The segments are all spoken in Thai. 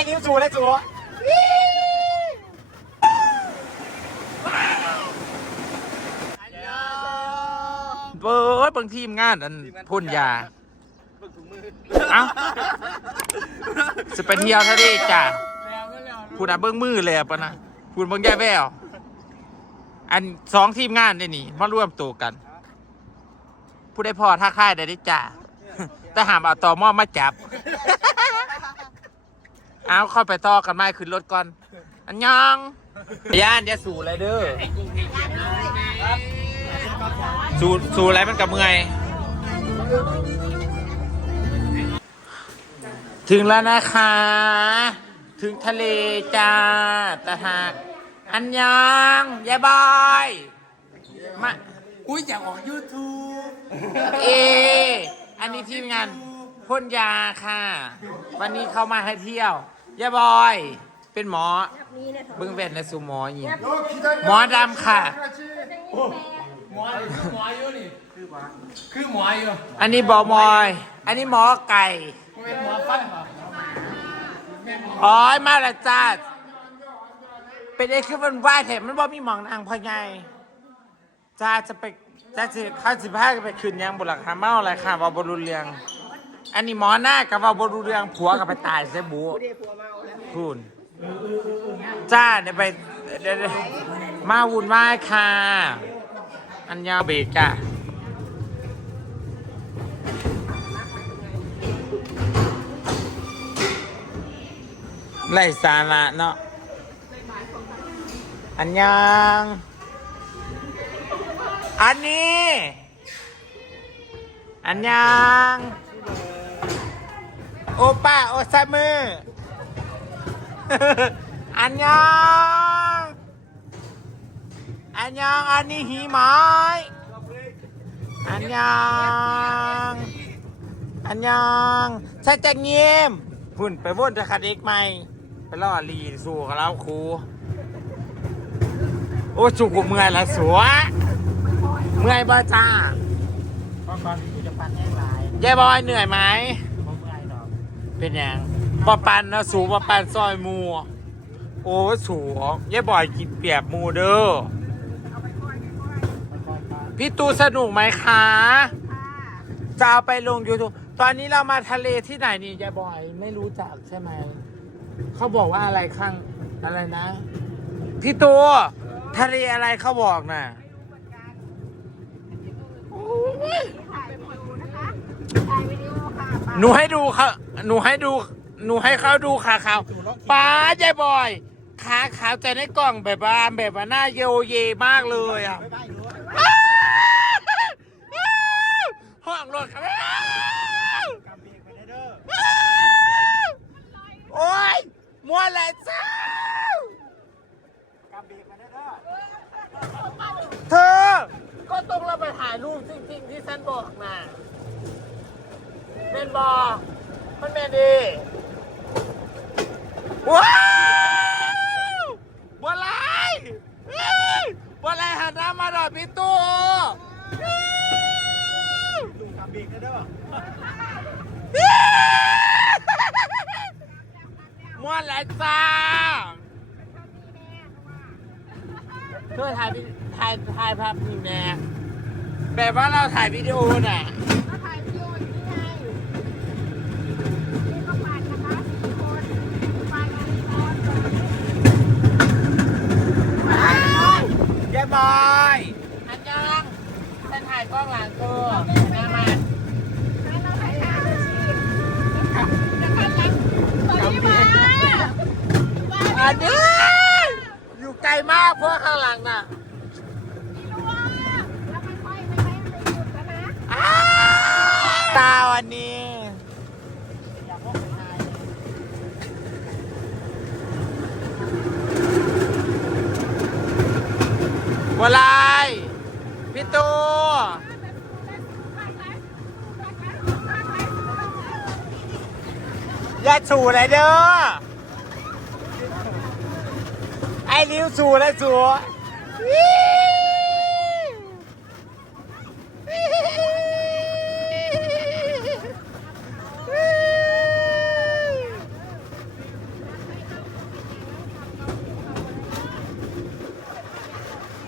อ้นิ้วสูเลยสูเบิร์ดบางทีมงานอันพ่นยาเอ้าจะไปเที่ยวทะเลจ้ะพูดอะเบิ้งมือเลยอะปะนะพูดเบิ้งแย่แววอันสองทีมงานได้นี่มาร่วมตัวกัน ผู้ได้พอท่าค่ายได้ดิจ้ะแต่หามเอาต่อหม้อมาจับ เอาเข้าไปต่อกันไม่ขึ้นรถก่อน อันยังย่านจะสู่อะไรเด้อสู่สู่อะไรมันกับเมื่อยถึงแล้วนะคะ ถึงทะเลจ้าตะหากอันยังยายบอยมาอุ้ยอยากออกยูทูบเอ อันนี้ทีมงานพ่นยาค่ะ วันนี้เขามาให้เที่ยว ยายบอย เป็นหมอ เบิ้งเวนและสู่หมออีกหมอดำค่ะ หมอหมออยู่นี่คือหมอคือหมออยู่อันนี้บอมอย อันนี้หมอไก่เป็นหมอฟันเหรออ๋อยมาและจ้าเป็นไอ้คือมันว่าแต่มันบ่มีหมองนางพอไงจ้าจะไปจ้าจะข้าสิบห้าจะไปคืนยังบุหลักคาเมาอะไรค่ะว่าบรูเรือง อันนี้หมอหน้ากับว่าบรูเรืองผัวกับไปตายเสยบูพูนจ้าเดี๋ยวไปเดี๋ยวเดี๋ยวมาวุ่นวายค่ะ อันยาวเบรกจ้าไล่สาระเนาะอันยัง อันนี้ อันยัง โอป้าโอซามืออันยังอันยังอันนี้หีไม้อันยังอันยังใช่จะเงียมพุ่นไปว่นจะขัดเอกใหม่ไปล่อลีสู่กับเราครูโอ้จุกกูเมื่อยละสัวเมื่อยบ่จ้าจ้ายยายบอยเหนื่อยไหม ผมเมื่อยดอก เป็นยังปอปันนะสูปอปันซอยหมูโอ้สูยายบอยกินเปียบหมูเด้อพี่ตูสนุกไหมคะจะเอาไปลง YouTube ตอนนี้เรามาทะเลที่ไหนนี่ยายบอย ไม่รู้จักใช่ไหม เขาบอกว่าอะไรข้างอะไรนะ พี่ตัวทะเลอะไรเขาบอกน่ะโอ้ยหนูให้ดูเขา หนูให้ดู หนูให้เขาดูขาขาวป้ายายบอย ขาขาวแต่ในกล่องแบบว่าแบบว่าหน้าโยเยมากเลยอะห้องรถครับกำเบรกไปเด้อโอ้ยมัวแหละเจ้ากำเบรกไปเด้อเธอ ก็ต้องเราไปถ่ายรูปจริงๆที่ฉันบอกนะเป็นบอ มันเป็นดีว้าวบัวลายเฮ้ยบัวลายหันหน้ามาดอดพี่ตู้ดูกำเบรกเด้อมัวแหละจ้าเธอถ่ายวิถ่ายถ่ายภาพนี่แน่แบบว่าเราถ่ายวิดีโอน่ะ ก็ถ่ายวิดีโออยู่นี่ไงนี่ก็ปั่นนะคะสี่คนปั่นสี่คน ยายบอยอันยัง ฉันถ่ายกล้องหลังเธอมามาให้เราถ่ายหน้าด้วยสิจะกันยังตอนนี้มามาอันนี้อยู่ไกลมากเพราะข้างหลังน่ะไม่รู้ว่าแล้วมันค่อยไม่ให้มันหยุดนะคะ อ้าวตาวันนี้ อยากพบเป็นนาย บัวลายพี่ตูอย่าสูเลยเด้อ ไอ้ริ้วสูเลยสู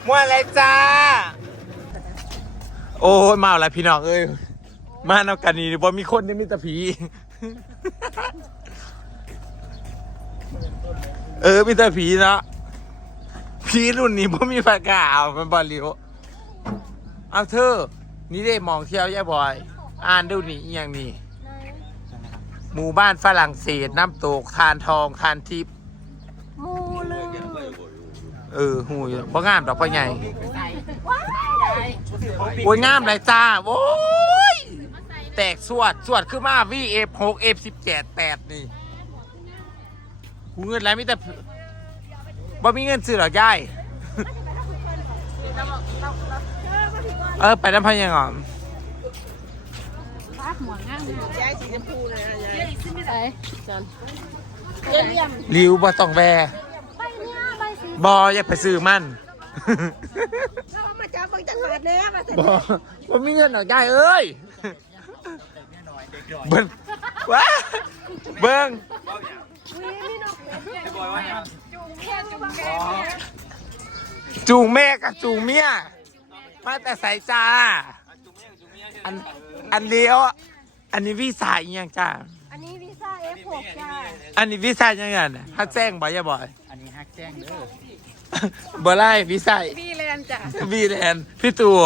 มัวอะไรจ้า โอ้ยมาอะไรพี่น้องเอ้ย มาเอากันนี่บ่มีคนนี่มีแต่ผี เออมีแต่ผีเนาะผีรุ่นนี้บ่มีปากกาเอามันบอลิวเอาเธอ นี่ได้มองเที่ยวย่าบอย อ่านดูนี่อหย่างนี้ หมู่บ้านฝรั่งเศสน้ำตกทานทองทานทิพย์ เออหูยบ่งามดอกพ่อใหญ่โอ้ยงามเลยจ้าโอ้ยแตกสวดสวดคือมา VF 6 F 17 8นี่กูเงินแล้วมีแต่บ่มีเงินซื้อหรอกยายเออไปน้ำพันยังอะป้าหัวง่างเลยยายสีชมพูเลยยายสีไม่ใส่จันเยี่ยมริวบ่ต้องแวใบเนี้ยใบสีบออย่าไปซื้อมัน ถ้ามาจับบังจังหวัดเนี้ยมาเสร็จบอบ่มีเงินหรอกยายเอ้ย เบิ้งว้าเบิ้งวีนี่นกจุงแค่จุงแค่จูงแม่กับจูงเมีย มาแต่ใส่จ้า อันอันเดียวอันนี้วีซ่าอีหยังจ้า อันนี้วีซ่า F6 จ้าอันนี้วีซ่ายังไงน่ะฮักแจ้งบ่อย่าบ่อยอันนี้ฮัก แจ้งเด้อบ่ไล่วีซ่าวีแลนจ้ะวีแลนด์พี่ตัว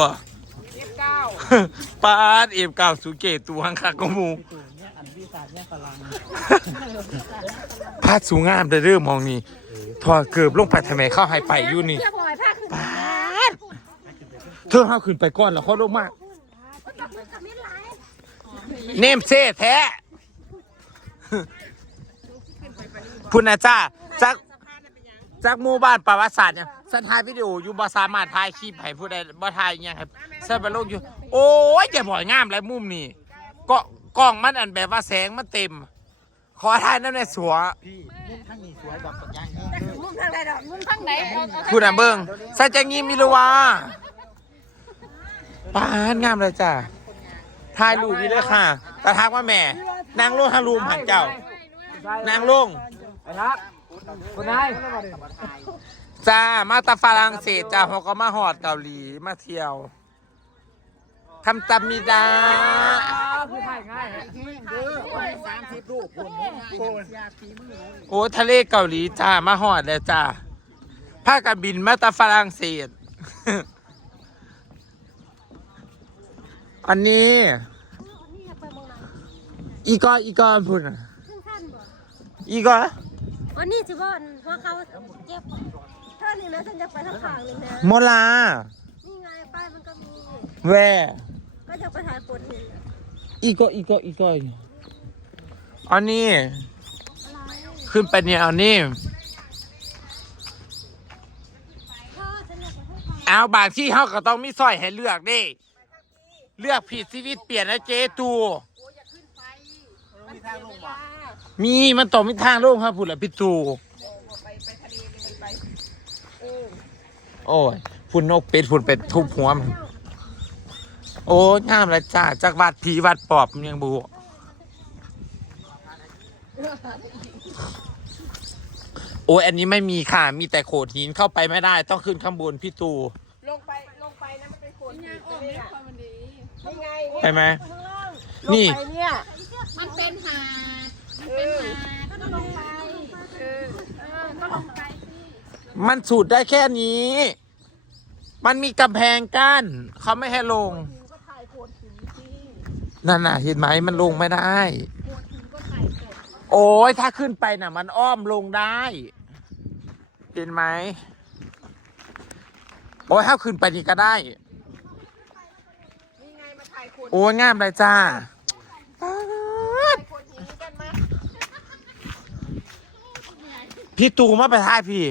29ปาดเอฟเก่าสุเกตตัวหังคักกว่าหมูเนี่ยอันวิสาเนี่ยฝรั่งพาดสูงงามเด้อเริ่มมองนี่ถอดเกือบลงไปทำไมเข้าให้ไปอยู่นี่เรียบร้อยผ้าขึ้นปาดเธอเข้าขึ้นไปก่อนแล้วเขาลงมากับมือกับมิดไลน์เนมเซ่แท้พุณนะจ้าจาก จากหมู่บ้านประวัติศาสตร์เนี่ยสันทายวิดีโออยู่บ่สามารถถ่ายคลิปให้ผู้ใดบ่ถ่ายอิหยังครับใส่ไปลงอยู่ โอ้ยจะบ่อยงามหลายมุมนี่ก็กล้องมันอันแบบว่าแสงมันเต็ม ขอถ่ายน้ำในสัวพี่มุ่งทั้งนี้สวยดอกสักอย่างนี้คือมุมทางใดดอกมุมทางไหนเอาเอาคุณอะเบิ้งใส่จังงี้มิลวาปานงามเลยจ้าถ่ายรูปนี่เลยค่ะกระทักว่าแม่ นางลงทารูมหันเจ้านางลง ไอ้รัก คุณนายจ้า มาตาฝรั่งเศสจ้าเขาก็มาหอดเกาหลีมาเที่ยวคำจำมีดาคือถ่ายง่ายเด้อสามสิบลูกคนคนยาฝีมือโอ้ทะเลเกาหลีจ้า มาหอดเลยจ้าพากันบินมาตาฝรั่งเศส อันนี้นี่ไปมองไหนอีกออีกอพูดน่ะ ขึ้นขั้นบ่อีกอวันนี้จะว่าว่าเขาเจ็บถ้าหนึ่งนะฉันจะไปทางขางหนึ่งนะโมลา นี่ไงป้ายมันก็มีแวก็จะไปถ่ายคนเห็นอะอีกออีกออีกออันนี้อะไรขึ้นไปเนี่ยเอานี่เธอฉันอยากไปทางขางเอาบางที่เขาก็ต้องมีสร้อยให้เลือกเด้เลือกผิดชีวิตเปลี่ยนนะเจตู มีทางลงบ่ มีมันต้องมีทางโลงครับพูดละพี่ตูโอ้ยฝุ่นนกเป็ดฝุ่นเป็ดทุบหัวมันโอ้ยงามเลยจ้าจากวัดผีวัดปอบมันยังบูโอ้ยอันนี้ไม่มีค่ะ มีแต่โขดหินเข้าไปไม่ได้ ต้องขึ้นข้างบนพี่ตู ลงไปลงไปนะมันเป็นคนหินเลยอะนี่ไงไปไหมข้างล่างนี่ ลงไปเนี่ยมันเป็นหาดมัน เป็นหาดก็ลงไปเออเออก็ลงไปสิมันสูดได้แค่นี้ มันมีกำแพงกั้นเขาไม่ให้ลงก็ถ่ายโขดหินสินั่นน่ะเห็นไหมมันลงไม่ได้ โขดหินก็ถ่ายเสร็จโอ้ยถ้าขึ้นไปน่ะ มันอ้อมลงได้ เห็นไหม โอ้ยถ้าขึ้นไปนี่ก็ได้ นี่ไงมาถ่ายโขดโอ้ยงามเลยจ้าป๊าด โขดหินกันมา พี่ตูมาไปท่ายพี่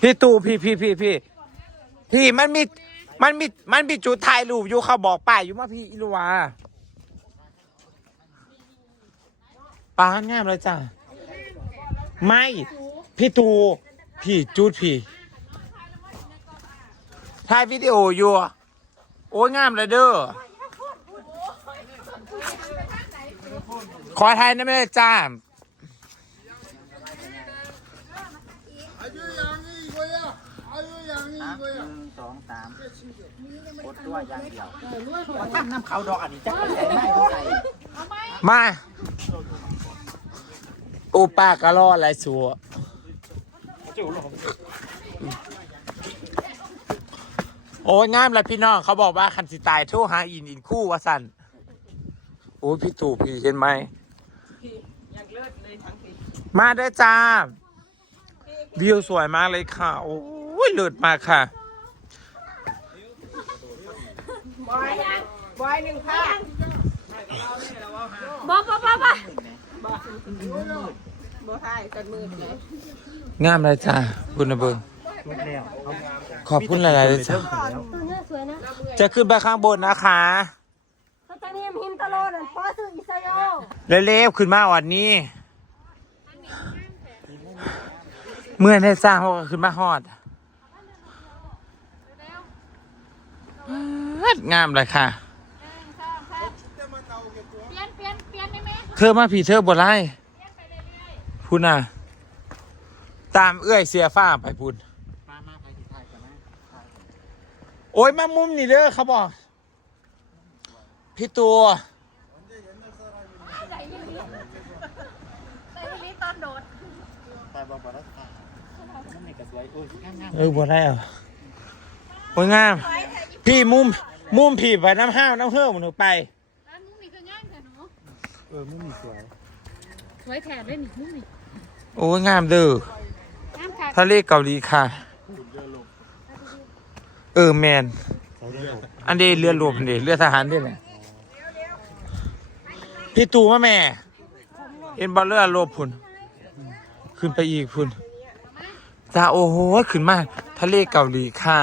พี่ตูพี่พี่พี่พี่พี่มันมีมันมีมันมีจุดถ่ายรูปอยู่เขาบอกป้ายอยู่มาพี่อิลวาปานงามเลยจ้าไม่ พี่ตูพี่จุดพี่ถ่ายวิดีโออยู่ โอ้ยงามเลยเด้อขอถ่ายได้ไหมล่ะจ้า อายุยังอีกเว้ยสองสามกดตัวอย่างเดียวว่าท่านน้ำเขาดอกอันนี้จะใส่ไม่ใส่มาโอป้ากะรออะไรสัวโอ้ยงามเลยพี่น้องเขาบอกว่าคันสิตายโทรหาอินอินคู่วะสันโอ้ยพี่ตู่พี่เห็นไหมมาได้อจ้า วิวสวยมากเลยค่ะ โอ้ยเลิศมากค่ะ บอยบอยหนึ่งพันบอบอบอบอบอไทยกันมือเลยงามเลยจ้าคุณนะเบิงขอบคุณหลายๆเลยจ้าตัวเนี้ยสวยนะจะขึ้นไปข้างบนนะคะเขาจะเนี่ยหินตะโลนั่นพอซื้ออิสราเอลเร็วๆขึ้นมาวันนี้ เมื่อได้สร้างเขาก็ขึ้นมาฮอดงามเลยค่ะเปลี่ยนเปลี่ยนเปลี่ยนได้ไหมเธอมาผีเธอบนไล่พูดน่ะ ตามเอื้อยเสียฟ้าไปพูดมามาไปที่ไทยกันนะโอ้ยมามุมนี่เด้อเขาบอก พี่ตัวใส่ลิตอนโดด เออบนไล่เหรอโอ้ยงาม พี่มุมมุมผีไปน้ำห้าวน้ำเฮือมันหนูไปร้านมุ้งมีเครื่องย่างค่ะหนูเออมุมนี่สวยสวยแถบเลยนี่มุ้งนี่โอ้ยงามเด้อน้ำค่ะทะเลเกาหลีค่ะ เออแมน อันเดเรือรวมอันเดเรือทหารด้วยแหละพี่ตูมาแม่ เอ็นบอลเรือรวมพุ่น ขึ้นไปอีกพุ่น จ้าโอ้โหขึ้นมา ทะเลเกาหลีค่ะ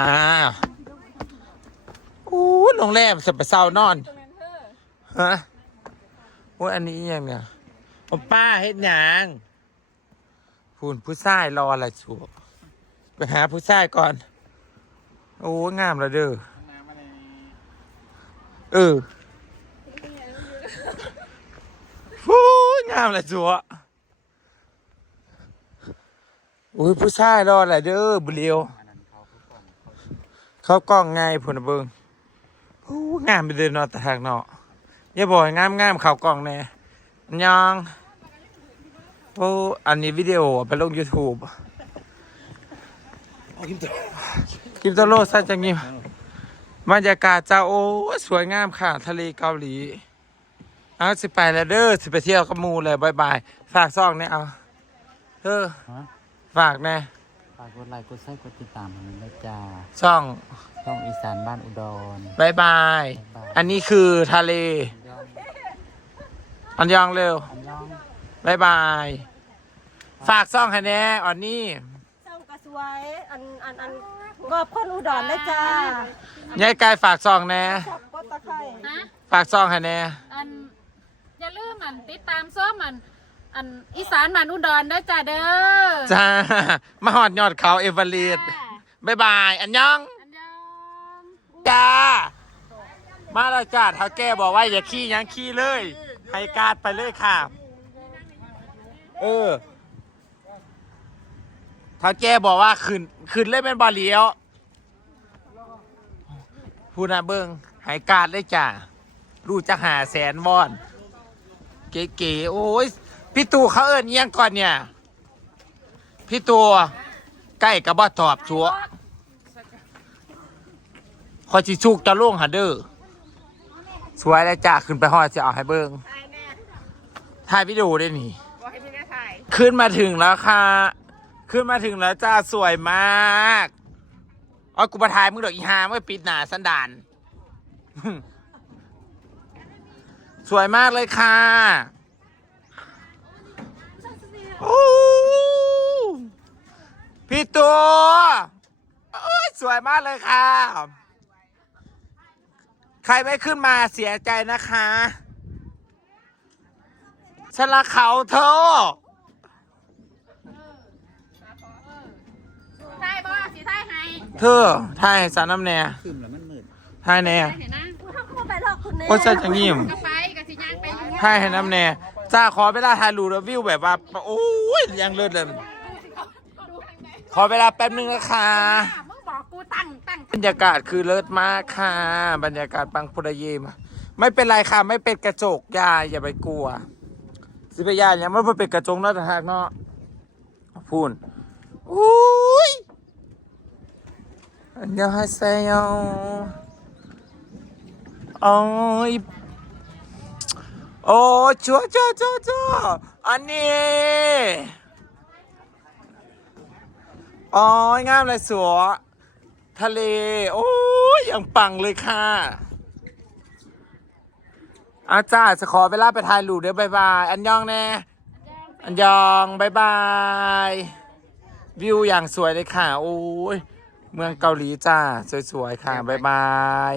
โอ้ยโรงแรมสบายเศร้านอน ฮะโอ้ยอันนี้ยังเนี่ยโอป้าเฮ็ดหยังพูนผู้ชายรออะไรชัวไปหาผู้ชายก่อน โอ้งามล้วเด้อเออฟูงามลยจัว อุ้ยผู้ชายรออะไรเด้อบุเรียวอันนั้นเขากล้องไงผุนเบิงโอ้งามไปเลยเนาะแต่ทางเนาะอย่าบอกงามงามเขากล้องแน่ยังโอ้อันนี้วิดีโอไปลง YouTube เอากินตัวคลิปโตโลสั้นจังงี้บรรยากาศจะโอ้สวยงามค่ะ ทะเลเกาหลี เอาสิไปแล้วเด้อสิไปเที่ยวกับมูเลยบายบายฝากซองเนี่ยเอาเออ ฝากแน่ฝากกดไลค์กดแชร์กดติดตามให้ด้วยจ้าช่องช่องอีสานบ้านอุดร บายบายอันนี้คือทะเลอันยองเร็วอันยองบายบาย ฝากซ่องให้แน่อ่อนนี่เจ้ากระสวยอันอันอันงอบคนอุดรนะจ้ายายกายฝากซ่องแน่ชอบกดตะไคร้นะฝากซ่องให้แน่อันอย่าลืมมันติดตามซ้อมมัน อันอีสานมันอุดรเด้อจ้าเด้อจ้า มาหอดยอดเขาเอเวอเรสต์บายบาย อันยอง อันยองจ้า มาแล้วจ้าถ้าแกบอกว่าอย่าขี้ยังขี้เลย ให้การดไปเลยค่ะ เออถ้าแกบอกว่าขึ้นขึ้นเลยเป็นบอลเลี้ยวพูดนะเบิงให้การดเลยจ้ารู้จะหาแสนวอน เก๋ๆโอ้ย พี่ตู่เขาเอิญเอียงก่อนเนี่ย พี่ตัวใกล้กับบอตอบชัวคอยจิชุกจะล่วงหาเด้อสวยแล้วจ้าขึ้นไปหอดจะเอาให้เบิ้งถ่ายวิดีโอได้นี่บอกให้พี่แม่ถ่ายขึ้นมาถึงแล้วค่ะ ขึ้นมาถึงแล้วจ้าสวยมากอ๋อกูมาถ่ายมึงดอกอีหาเมื่อปิดหนาสันดาน สวยมากเลยค่ะ โอ้พี่ตัวโอ้ยสวยมากเลยค่ะ ใครไม่ขึ้นมาเสียใจนะคะฉันรักเขาเธอถ่ายบ่สิถ่ายให้เธอทายให้สารน้ำแน่ขึ้นแล้วมันมืดทายแน่เห็นนะถ้าเข้าไปหรอกคุณแม่ว่าจะจะยิ้มก็ไปกับสิย่างไปอยู่ทายให้น้ำแน่ จ้าขอเวลาถ่ายรูปแล้ววิวแบบว่า โอ้ยยังเลิศเลย ขอเวลาแป๊บนึงนะคะมึงบอกกูตรรยากาศคือเลิศมากค่ะ บรรยากาศปังปุระเยมไม่เป็นไรค่ะ ไม่เป็นกระจกอยาอย่าไปกลัว สิปยานยังไม่เป็นกระจกเนาะทางเนาะพูนอุ้ยอันเดียวให้เซลโอ้ย โอ้ชัวชัวชัวชัวอันนี้อ๋องามเลยสัวทะเล โอ้ยอย่างปังเลยค่ะ อาจารย์จะขอเวลาไปถ่ายรูปเด้อบายบาย อันยองแน่ อันยองบายบาย วิวอย่างสวยเลยค่ะ โอ้ย เมืองเกาหลีจ้า สวยๆ ค่ะบายบาย